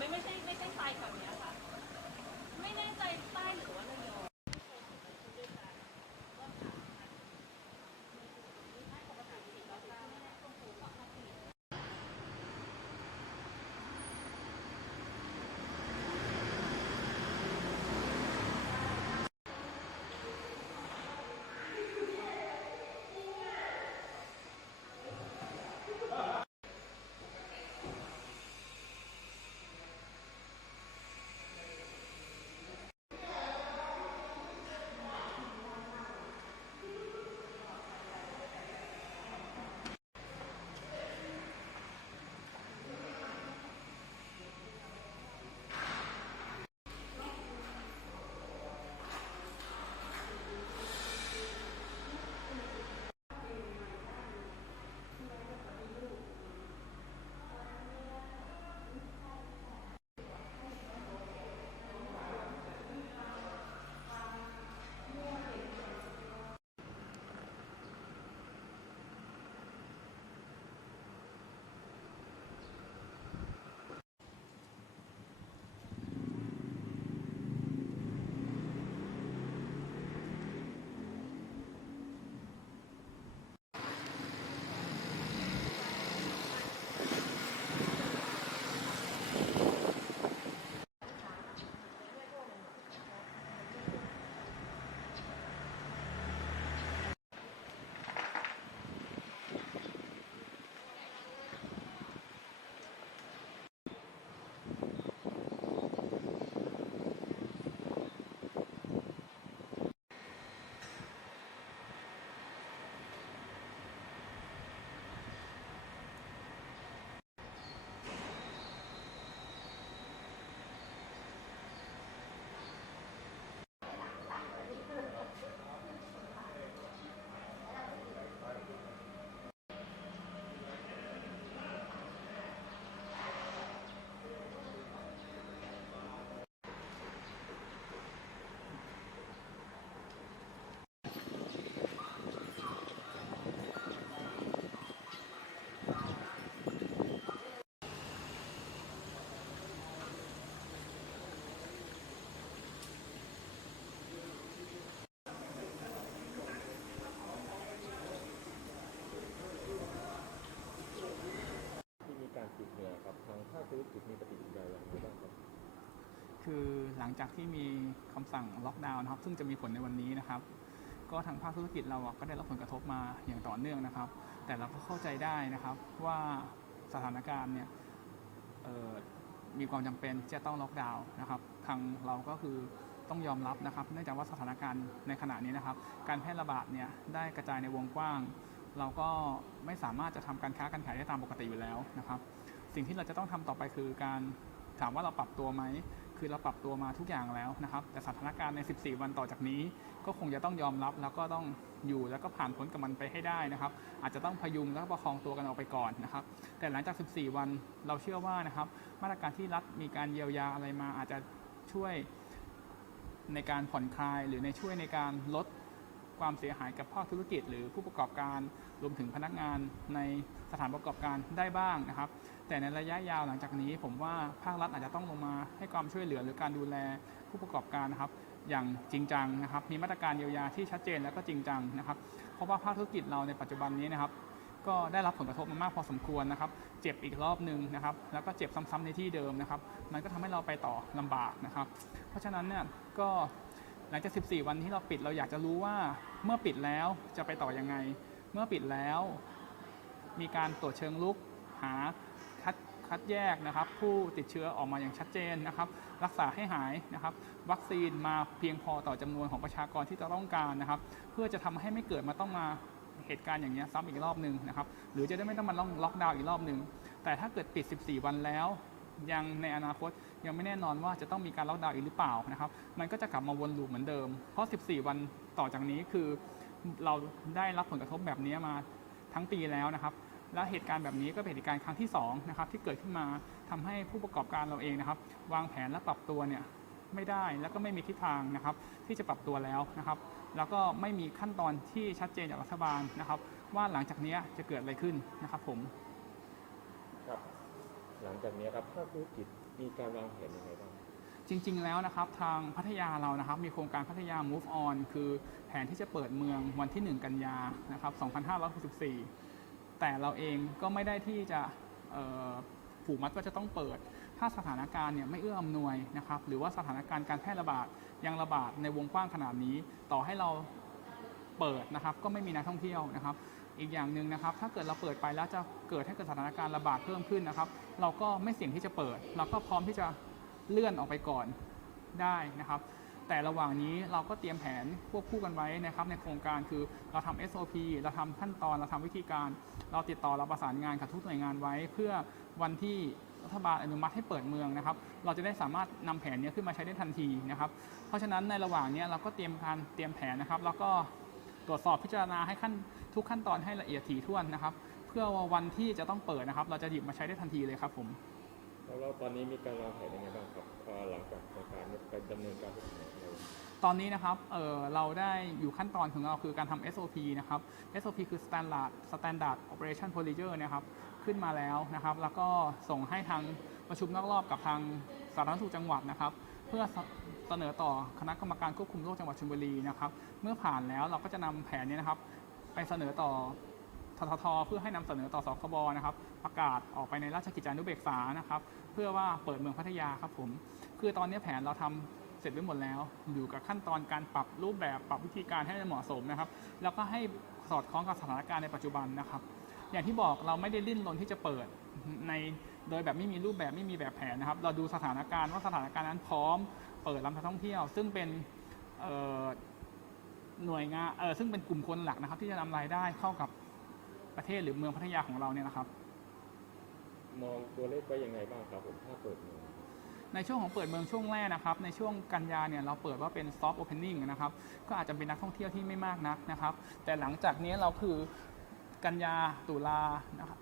ไม่ไม่ใช่ ธุรกิจมีปฏิกิริยาอย่างไรบ้างครับ คือหลังจากที่มีคำสั่งล็อกดาวน์นะครับ ซึ่งจะมีผลในวันนี้นะครับ ก็ทางภาคธุรกิจเราก็ได้รับผลกระทบมาอย่างต่อเนื่องนะครับ แต่เราก็เข้าใจได้นะครับว่าสถานการณ์เนี่ยมีความจำเป็นจะต้องล็อกดาวน์นะครับ ทางเราก็คือต้องยอมรับนะครับ เนื่องจากว่าสถานการณ์ในขณะนี้นะครับ การแพร่ระบาดเนี่ยได้กระจายในวงกว้าง เราก็ไม่สามารถจะทำการค้าการขายได้ตามปกติอยู่แล้วนะครับ สิ่งที่เราจะต้องทำต่อไปคือการถามว่าเราปรับตัวไหม คือเราปรับตัวมาทุกอย่างแล้วนะครับ แต่สถานการณ์ใน 14 วันต่อจากนี้ ก็คงจะต้องยอมรับแล้วก็ต้องอยู่แล้วก็ผ่านพ้นกับมันไปให้ได้นะครับ อาจจะต้องพยุงแล้วก็ประคองตัวกันออกไปก่อนนะครับ แต่หลังจาก 14 วันเราเชื่อว่านะครับ มาตรการที่รัฐมีการเยียวยาอะไรมาอาจจะช่วยในการผ่อนคลาย หรือในช่วยในการลดความเสียหายกับภาคธุรกิจ หรือผู้ประกอบการรวมถึงพนักงานในสถานประกอบการได้บ้างนะครับ แต่ในระยะยาวหลังจากนี้ ผมว่าภาครัฐอาจจะต้องลงมาให้ความช่วยเหลือหรือการดูแลผู้ประกอบการนะครับอย่างจริงจังนะครับ มีมาตรการเยียวยาที่ชัดเจนและก็จริงจังนะครับ เพราะว่าภาคธุรกิจเราในปัจจุบันนี้นะครับ ก็ได้รับผลกระทบมามากพอสมควรนะครับ เจ็บอีกรอบหนึ่งนะครับ แล้วก็เจ็บซ้ำๆในที่เดิมนะครับ มันก็ทำให้เราไปต่อลำบากนะครับ เพราะฉะนั้นเนี่ยก็หลังจาก 14 วันที่เราปิดเราอยากจะรู้ว่าเมื่อปิดแล้วจะไปต่อยังไง เมื่อปิดแล้ว มีการตรวจเชิงลุกหา คัดแยกนะครับ ผู้ติดเชื้อออกมาอย่างชัดเจนนะครับ รักษาให้หายนะครับ วัคซีนมาเพียงพอต่อจำนวนของประชากรที่จะต้องการนะครับ เพื่อจะทำให้ไม่เกิดมาต้องมาเหตุการณ์อย่างนี้ซ้ำอีกรอบหนึ่งนะครับ หรือจะได้ไม่ต้องมาล็อกดาวน์อีกรอบหนึ่งแต่ถ้าเกิดปิด 14 วันแล้ว ยังในอนาคตยังไม่แน่นอนว่าจะต้องมีการล็อกดาวน์อีกหรือเปล่านะครับ มันก็จะกลับมาวนลูปเหมือนเดิม เพราะ 14 วันต่อจากนี้คือเราได้รับผลกระทบแบบนี้มาทั้งปีแล้วนะครับ และเหตุการณ์แบบนี้ก็เป็นเหตุการณ์ครั้งที่2นะครับที่เกิดขึ้นมาทำให้ผู้ประกอบการเราเองนะครับ วางแผนและปรับตัวเนี่ยไม่ได้แล้วก็ไม่มีทิศทางนะครับ ที่จะปรับตัวแล้วนะครับ แล้วก็ไม่มีขั้นตอนที่ชัดเจนจากรัฐบาลนะครับ ว่าหลังจากนี้จะเกิดอะไรขึ้นนะครับผมครับหลังจากนี้ครับภาคธุรกิจมีการวางแผนยังไงบ้างจริง ๆ แล้วนะครับทางพัทยาเรานะครับ มีโครงการพัทยา Move On คือแผนที่จะเปิดเมืองวันที่ 1 กันยานะครับ 2564 แต่เราเองก็ไม่ได้ที่จะผูกมัดว่าจะต้องเปิด ถ้าสถานการณ์เนี่ยไม่เอื้ออำนวยนะครับหรือว่าสถานการณ์การแพร่ระบาดยังระบาดในวงกว้างขนาดนี้ ต่อให้เราเปิดนะครับก็ไม่มีนักท่องเที่ยวนะครับ อีกอย่างหนึ่งนะครับ ถ้าเกิดเราเปิดไปแล้วจะเกิดให้เกิดสถานการณ์ระบาดเพิ่มขึ้นนะครับ เราก็ไม่เสี่ยงที่จะเปิด เราก็พร้อมที่จะเลื่อนออกไปก่อนได้นะครับ แต่ระหว่างนี้เราก็เตรียมแผนควบคู่กันไว้นะครับในโครงการคือเราทำ SOP เราทำขั้นตอนเราทำวิธีการ เราติดต่อเราประสานงานกับทุกหน่วยงานไว้ เพื่อวันที่รัฐบาลอนุมัติให้เปิดเมืองนะครับ เราจะได้สามารถนำแผนนี้ขึ้นมาใช้ได้ทันทีนะครับ เพราะฉะนั้นในระหว่างนี้เราก็เตรียมการเตรียมแผนนะครับ แล้วก็ตรวจสอบพิจารณาให้ขั้นทุกขั้นตอนให้ละเอียดถี่ถ้วนนะครับ เพื่อว่าวันที่จะต้องเปิดนะครับ เราจะหยิบมาใช้ได้ทันทีเลยครับผมแล้วตอนนี้มีการวางแผนยังไงบ้างครับหลังจากโครงการนี้ไปดำเนินการ ตอนนี้นะครับเออเราได้อยู่ขั้นตอนของเราคือการทำ SOP นะครับ SOP คือ Standard Standard Operation Procedure นะครับ ขึ้นมาแล้วนะครับ แล้วก็ส่งให้ทางประชุมนอกรอบกับทางสาธารณสุขจังหวัดนะครับ เพื่อเสนอต่อคณะกรรมการควบคุมโรคจังหวัดชลบุรีนะครับ เมื่อผ่านแล้วเราก็จะนำแผนนี้นะครับ ไปเสนอต่อทททเพื่อให้นำเสนอต่อสคบนะครับ ประกาศออกไปในราชกิจจานุเบกษานะครับ เพื่อว่าเปิดเมืองพัทยาครับผม คือตอนนี้แผนเราทำ เสร็จไปหมดแล้ว อยู่กับขั้นตอนการปรับรูปแบบปรับวิธีการให้มันเหมาะสมนะครับ แล้วก็ให้สอดคล้องกับสถานการณ์ในปัจจุบันนะครับ อย่างที่บอกเราไม่ได้ดิ้นรนที่จะเปิดในโดยแบบไม่มีรูปแบบไม่มีแบบแผนนะครับ เราดูสถานการณ์ว่าสถานการณ์นั้นพร้อม เปิดรับนักท่องเที่ยว ซึ่งเป็นหน่วยงานซึ่งเป็นกลุ่มคนหลักนะครับ ที่จะนำรายได้เข้ากับประเทศหรือเมืองพัทยาของเราเนี่ยนะครับ มองตัวเลขไว้ยังไงบ้างครับผมถ้าเปิดเมือง ในช่วงของเปิดเมืองช่วงแรกนะครับ ในช่วงกันยาเนี่ยเราเปิดว่าเป็น soft opening นะครับ ก็อาจจะเป็นนักท่องเที่ยวที่ไม่มากนักนะครับ แต่หลังจากนี้เราคือกันยาตุลานะครับ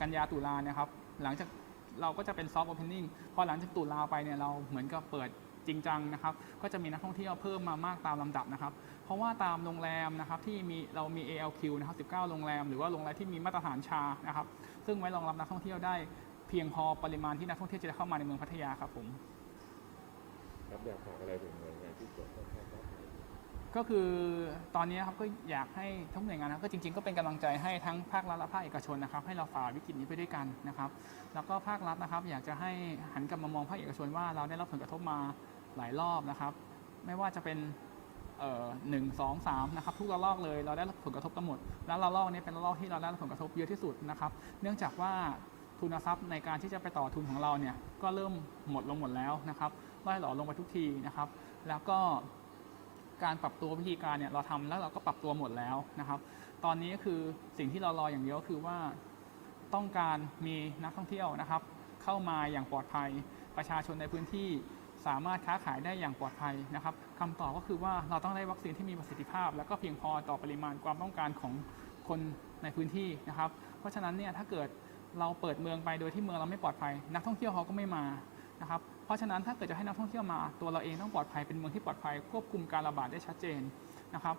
กันยาตุลานี่ยครับ หลังจากเราก็จะเป็น soft opening พอหลังจากตุลาไปเนี่ยเราเหมือนกับเปิดจริงจังนะครับ ก็จะมีนักท่องเที่ยวเพิ่มมามากตามลำดับนะครับ เพราะว่าตามโรงแรมนะครับที่มีเรามี ALQ นะครับ 19 โรงแรม หรือว่าโรงแรมที่มีมาตรฐานชานะครับ ซึ่งไว้รองรับนักท่องเที่ยวได้ เพียงพอปริมาณที่นักท่องเที่ยวจะเข้ามาในเมืองพัทยาครับผมครับอยากฝากอะไรถึงหน่วยงานที่เกี่ยวข้องครับก็คือตอนนี้ครับก็อยากให้ทุกหน่วยงานนะครับก็จริง ๆ ก็เป็นกำลังใจให้ทั้งภาครัฐและภาคเอกชนนะครับ ให้เราฝ่าวิกฤตนี้ไปด้วยกันนะครับ แล้วก็ภาครัฐนะครับ อยากจะให้หันกลับมามองภาคเอกชนว่าเราได้รับผลกระทบมาหลายรอบนะครับ ไม่ว่าจะเป็นเอ่อหนึ่งสองสามนะครับทุกระลอกเลยเราได้รับผลกระทบกันหมด แล้วระลอกนี้เป็นระลอกที่เราได้รับผลกระทบเยอะที่สุดนะครับ เนื่องจากว่า ทุนทรัพย์ในการที่จะไปต่อทุนของเราเนี่ยก็เริ่มหมดลงหมดแล้วนะครับล่หล่อลงไปทุกทีนะครับ แล้วก็การปรับตัววิธีการเนี่ยเราทำแล้วเราก็ปรับตัวหมดแล้วนะครับ ตอนนี้ก็คือสิ่งที่เรารออย่างเดียวคือว่าต้องการมีนักท่องเที่ยวนะครับ เข้ามาอย่างปลอดภัยประชาชนในพื้นที่สามารถค้าขายได้อย่างปลอดภัยนะครับคำตอบก็คือว่าเราต้องได้วัคซีนที่มีประสิทธิภาพ แล้วก็เพียงพอต่อปริมาณความต้องการของคนในพื้นที่นะครับ เพราะฉะนั้นเนี่ยถ้าเกิด เราเปิดเมืองไปโดยที่เมืองเราไม่ปลอดภัย นักท่องเที่ยวเขาก็ไม่มานะครับเพราะฉะนั้นถ้าเกิดจะให้นักท่องเที่ยวมา ตัวเราเองต้องปลอดภัยเป็นเมืองที่ปลอดภัยควบคุมการระบาดได้ชัดเจนนะครับ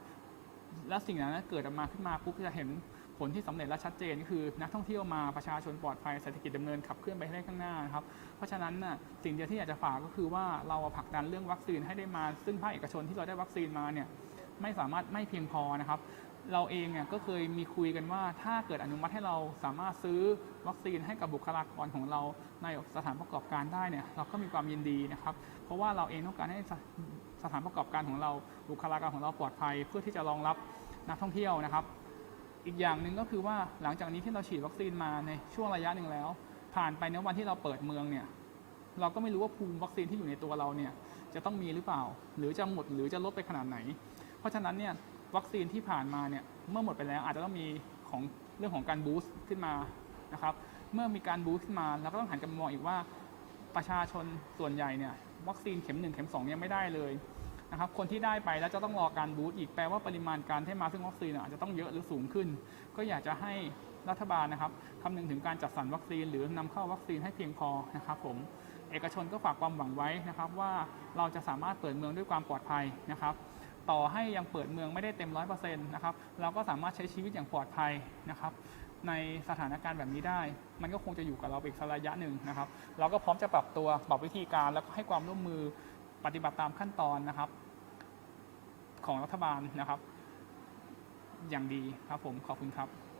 และสิ่งนั้นเกิดออกมาขึ้นมาปุ๊บจะเห็นผลที่สำเร็จและชัดเจนก็คือนักท่องเที่ยวมาประชาชนปลอดภัยเศรษฐกิจดำเนินขับเคลื่อนไปให้ได้ข้างหน้านะครับเพราะฉะนั้นน่ะสิ่งเดียวที่อยากจะฝากก็คือว่าเราผลักดันเรื่องวัคซีนให้ได้มา ซึ่งภาคเอกชนที่เราได้วัคซีนมาเนี่ยไม่สามารถไม่เพียงพอนะครับ เราเองเนี่ยก็เคยมีคุยกันว่า ถ้าเกิดอนุมัติให้เราสามารถซื้อวัคซีนให้กับบุคลากรของเราในสถานประกอบการได้เนี่ยเราก็มีความยินดีนะครับ เพราะว่าเราเองต้องการให้สถานประกอบการของเราบุคลากรของเราปลอดภัย เพื่อที่จะรองรับนักท่องเที่ยวนะครับ อีกอย่างหนึ่งก็คือว่าหลังจากนี้ที่เราฉีดวัคซีนมาในช่วงระยะหนึ่งแล้ว ผ่านไปในวันที่เราเปิดเมืองเนี่ยเราก็ไม่รู้ว่าภูมิวัคซีนที่อยู่ในตัวเราเนี่ยจะต้องมีหรือเปล่า หรือจะหมดหรือจะลดไปขนาดไหน เพราะฉะนั้นเนี่ย วัคซีนที่ผ่านมาเนี่ยเมื่อหมดไปแล้วอาจจะต้องมีของเรื่องของการบูสต์ขึ้นมานะครับเมื่อมีการบูสต์ขึ้นมาเราก็ต้องหันกลับมองอีกว่าประชาชนส่วนใหญ่เนี่ยวัคซีนเข็ม 1 เข็ม 2 ยังไม่ได้เลยนะครับคนที่ได้ไปแล้วจะต้องรอการบูสต์อีกแปลว่าปริมาณการให้มาซึ่งวัคซีนอาจจะต้องเยอะหรือสูงขึ้น ก็อยากจะให้รัฐบาลนะครับคำนึงถึงการจัดสรรวัคซีน หรือนำเข้าวัคซีนให้เพียงพอนะครับผมเอกชนก็ฝากความหวังไว้นะครับว่าเราจะสามารถเปิดเมืองด้วยความปลอดภัยนะครับ ต่อให้ยังเปิดเมืองไม่ได้เต็มร้อยเปอร์เซ็นต์นะครับเราก็สามารถใช้ชีวิตอย่างปลอดภัยนะครับในสถานการณ์แบบนี้ได้ มันก็คงจะอยู่กับเราอีกระยะหนึ่งนะครับ เราก็พร้อมจะปรับตัวปรับวิธีการแล้วก็ให้ความร่วมมือปฏิบัติตามขั้นตอนนะครับ ของรัฐบาลนะครับ อย่างดีครับผมขอบคุณครับ